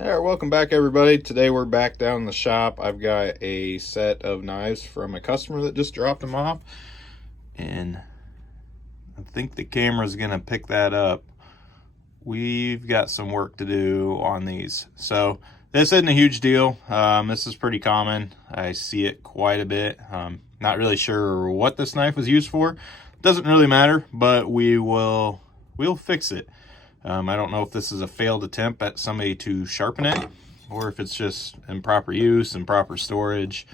Alright, welcome back everybody. Today we're back down in the shop. I've got a set of knives from a customer that just dropped them off. And I think the camera's gonna pick that up. We've got some work to do on these. So this isn't a huge deal. This is pretty common. I see it quite a bit. Not really sure what this knife was used for. Doesn't really matter, but we'll fix it. I don't know if this is a failed attempt at somebody to sharpen it or if it's just improper use, improper storage.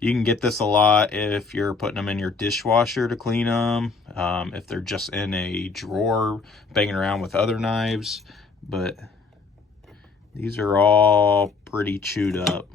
You can get this a lot if you're putting them in your dishwasher to clean them, if they're just in a drawer banging around with other knives, but these are all pretty chewed up.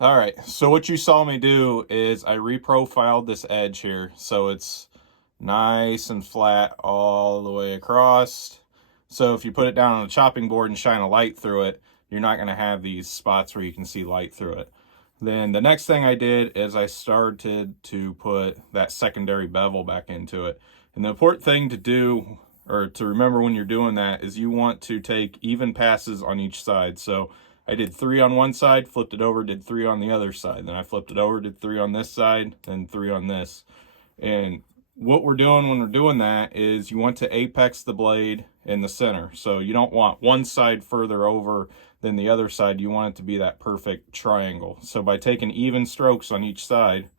All right, so what you saw me do is I reprofiled this edge here so it's nice and flat all the way across. So if you put it down on a chopping board and shine a light through it, you're not going to have these spots where you can see light through it. Then the next thing I did is I started to put that secondary bevel back into it. And the important thing to do, or to remember when you're doing that, is you want to take even passes on each side. So I did 3 on one side, flipped it over, did 3 on the other side. Then I flipped it over, did 3 on this side, then 3 on this. And what we're doing when we're doing that is you want to apex the blade in the center. So you don't want one side further over than the other side. You want it to be that perfect triangle. So by taking even strokes on each side,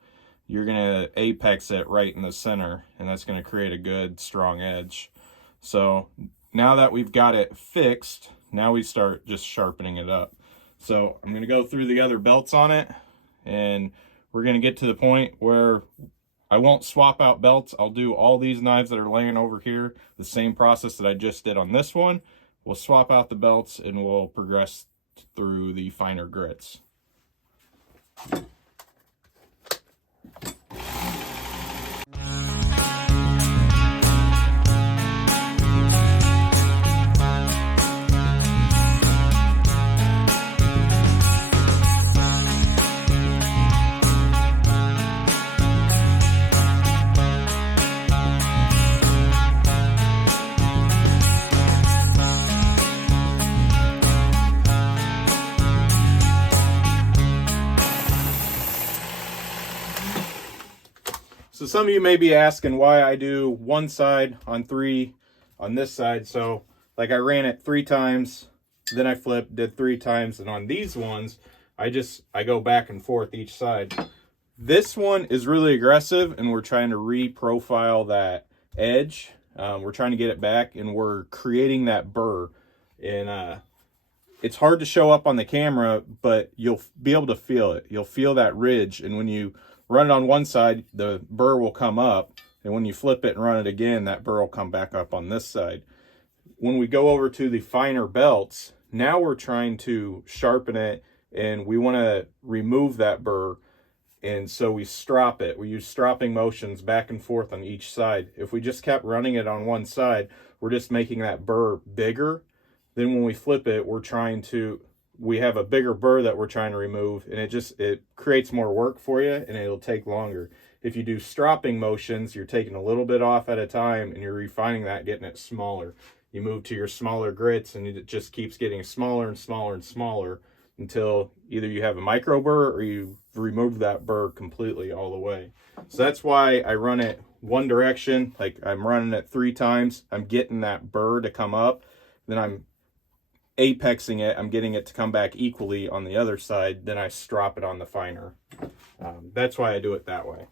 you're going to apex it right in the center, and that's going to create a good strong edge. So now that we've got it fixed, now we start just sharpening it up. So I'm going to go through the other belts on it, and we're going to get to the point where I won't swap out belts. I'll do all these knives that are laying over here, the same process that I just did on this one. We'll swap out the belts and we'll progress through the finer grits. So some of you may be asking why I do one side on 3 on this side. So like I ran it 3 times, then I flipped, did 3 times, and on these ones I go back and forth each side. This one is really aggressive, and we're trying to reprofile that edge. We're trying to get it back, and we're creating that burr. And it's hard to show up on the camera, but you'll be able to feel it. You'll feel that ridge, and when you run it on one side, the burr will come up, and when you flip it and run it again, that burr will come back up on this side. When we go over to the finer belts, now we're trying to sharpen it, and we want to remove that burr, and so we strop it. We use stropping motions back and forth on each side. If we just kept running it on one side, we're just making that burr bigger. Then when we flip it, we have a bigger burr that we're trying to remove, and it creates more work for you, and it'll take longer. If you do stropping motions, you're taking a little bit off at a time, and you're refining that, getting it smaller. You move to your smaller grits, and it just keeps getting smaller and smaller and smaller until either you have a micro burr or you remove that burr completely all the way. So that's why I run it one direction. Like, I'm running it 3 times. I'm getting that burr to come up. Then I'm apexing it. I'm getting it to come back equally on the other side. Then I strop it on the finer. That's why I do it that way.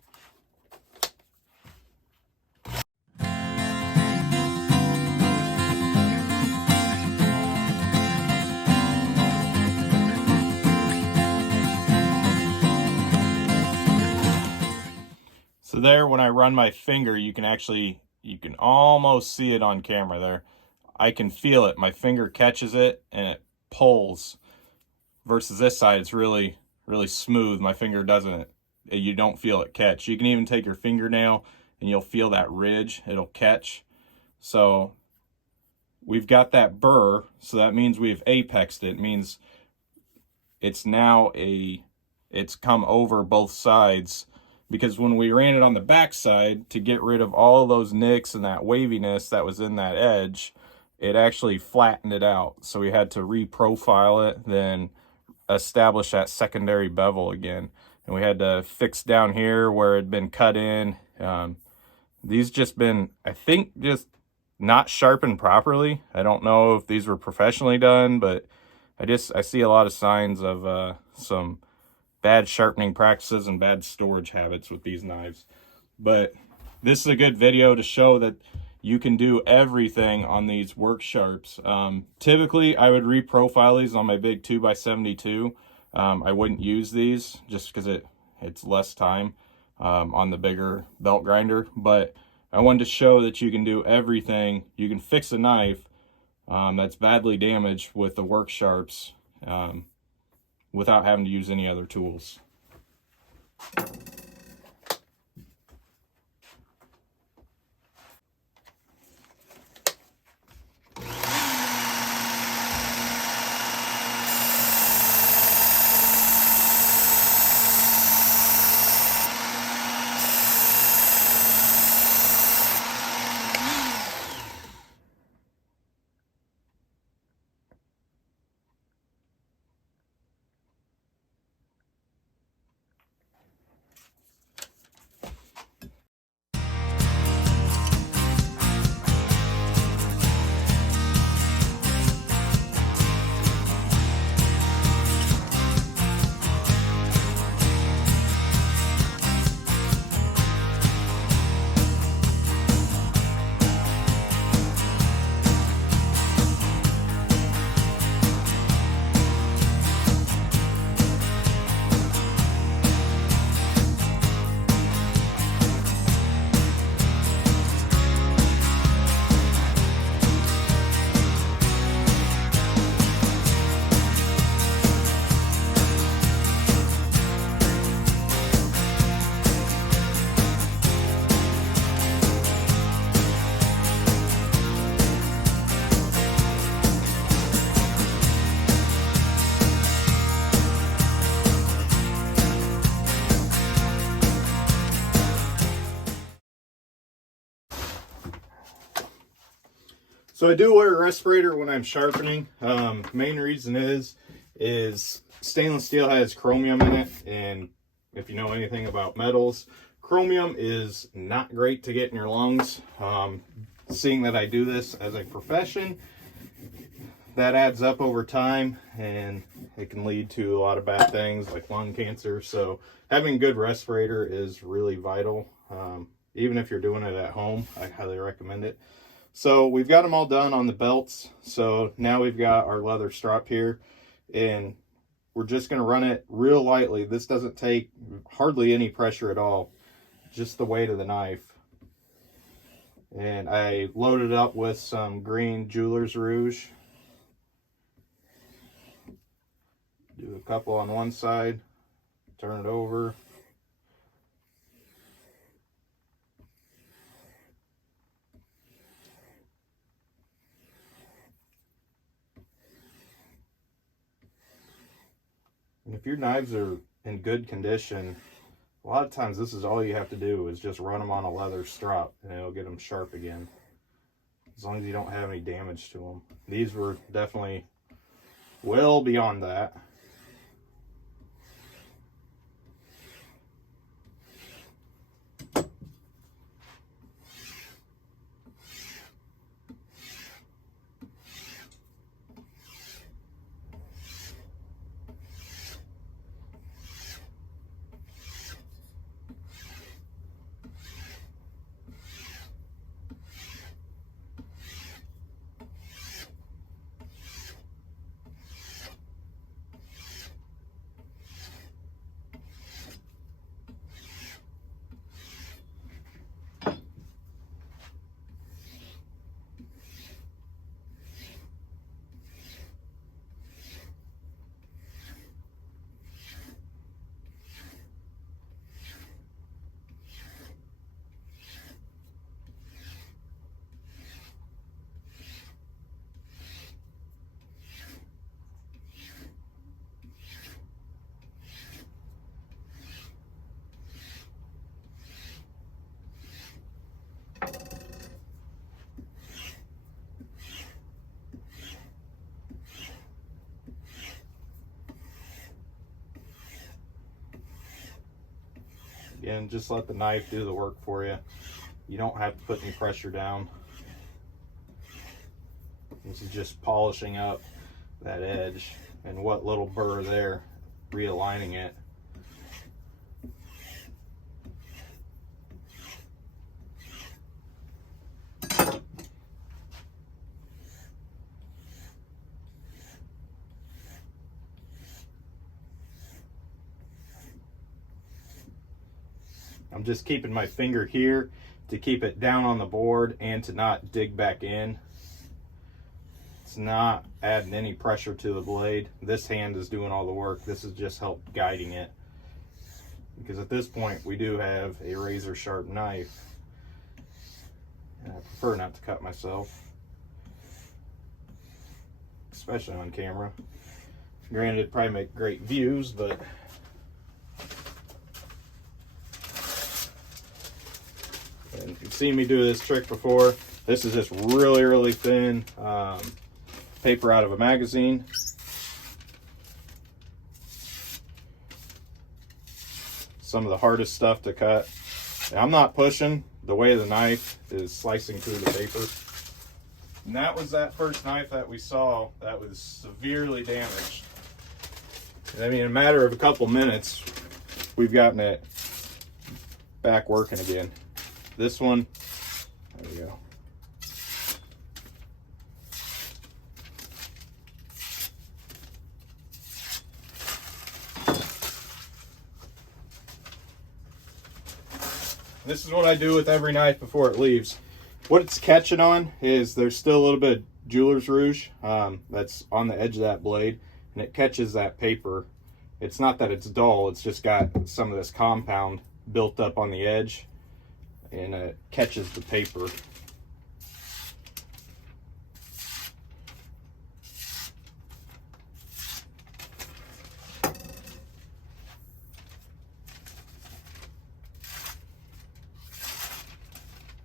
So there, when I run my finger, you can almost see it on camera there. I can feel it. My finger catches it and it pulls. Versus this side, it's really, really smooth. My finger doesn't. You don't feel it catch. You can even take your fingernail and you'll feel that ridge. It'll catch. So we've got that burr. So that means we've apexed it. It means it's come over both sides. Because when we ran it on the back side, to get rid of all of those nicks and that waviness that was in that edge, it actually flattened it out. So we had to reprofile it, then establish that secondary bevel again. And we had to fix down here where it had been cut in. These just been, I think, just not sharpened properly. I don't know if these were professionally done, but I see a lot of signs of some bad sharpening practices and bad storage habits with these knives. But this is a good video to show that you can do everything on these work sharps. Typically, I would reprofile these on my big 2x72. I wouldn't use these just because it's less time on the bigger belt grinder. But I wanted to show that you can do everything. You can fix a knife that's badly damaged with the work sharps without having to use any other tools. So I do wear a respirator when I'm sharpening. Main reason is stainless steel has chromium in it, and if you know anything about metals, chromium is not great to get in your lungs. Seeing that I do this as a profession, that adds up over time, and it can lead to a lot of bad things like lung cancer. So having a good respirator is really vital. Even if you're doing it at home, I highly recommend it. So we've got them all done on the belts. So now we've got our leather strap here, and we're just going to run it real lightly. This doesn't take hardly any pressure at all, just the weight of the knife. And I loaded up with some green Jeweler's Rouge. Do a couple on one side, turn it over. And if your knives are in good condition, a lot of times this is all you have to do is just run them on a leather strap and it'll get them sharp again. As long as you don't have any damage to them. These were definitely well beyond that. Again, just let the knife do the work for you. You don't have to put any pressure down. This is just polishing up that edge and what little burr there, realigning it. I'm just keeping my finger here to keep it down on the board and to not dig back in. It's not adding any pressure to the blade. This hand is doing all the work. This is just help guiding it. Because at this point, we do have a razor sharp knife. And I prefer not to cut myself, especially on camera. Granted, it'd probably make great views, but and you've seen me do this trick before. This is just really, really thin paper out of a magazine. Some of the hardest stuff to cut. And I'm not pushing. The way the knife is slicing through the paper. And that was that first knife that we saw that was severely damaged. And I mean, in a matter of a couple minutes, we've gotten it back working again. This one, there we go. This is what I do with every knife before it leaves. What it's catching on is there's still a little bit of Jeweler's Rouge that's on the edge of that blade, and it catches that paper. It's not that it's dull, it's just got some of this compound built up on the edge, and it catches the paper.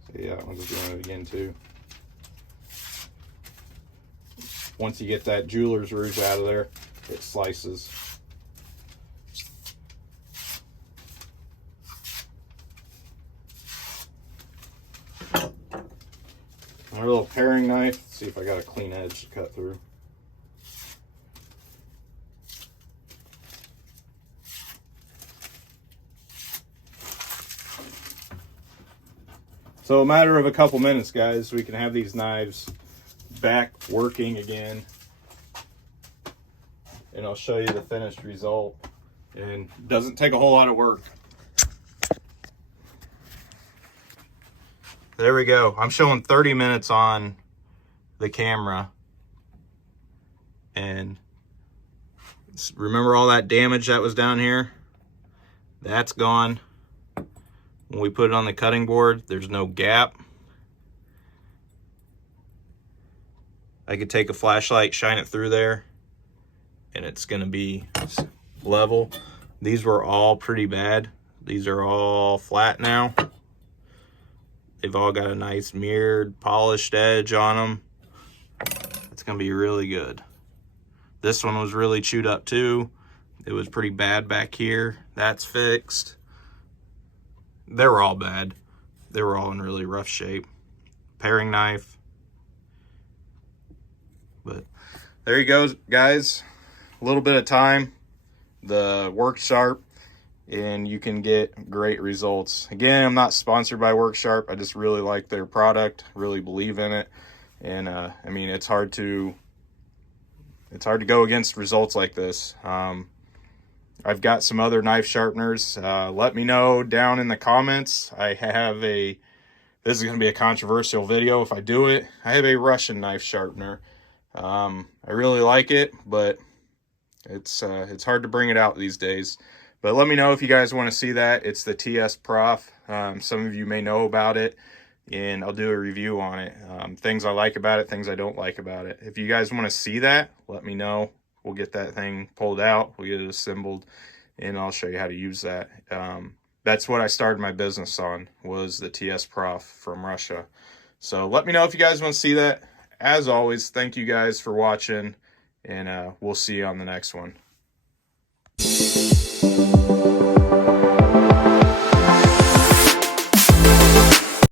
So yeah, I'm just doing it again too. Once you get that Jeweler's Rouge out of there, it slices. My little paring knife, let's see if I got a clean edge to cut through. So a matter of a couple minutes, guys, we can have these knives back working again. And I'll show you the finished result. And it doesn't take a whole lot of work. There we go. I'm showing 30 minutes on the camera. And remember all that damage that was down here? That's gone. When we put it on the cutting board, there's no gap. I could take a flashlight, shine it through there, and it's gonna be level. These were all pretty bad. These are all flat now. They've all got a nice mirrored, polished edge on them. It's gonna be really good. This one was really chewed up too. It was pretty bad back here. That's fixed. They were all bad. They were all in really rough shape. Paring knife. But there you go, guys. A little bit of time. The Work Sharp, and you can get great results. Again, I'm not sponsored by Work Sharp. I just really like their product, really believe in it. And I mean, it's hard to go against results like this. I've got some other knife sharpeners. Let me know down in the comments. This is going to be a controversial video if I do it. I have a Russian knife sharpener. I really like it, but it's hard to bring it out these days. But let me know if you guys want to see that. It's the TS Prof. Some of you may know about it, and I'll do a review on it. Things I like about it, things I don't like about it. If you guys want to see that, let me know. We'll get that thing pulled out. We'll get it assembled, and I'll show you how to use that. That's what I started my business on, was the TS Prof from Russia. So let me know if you guys want to see that. As always, thank you guys for watching, and we'll see you on the next one.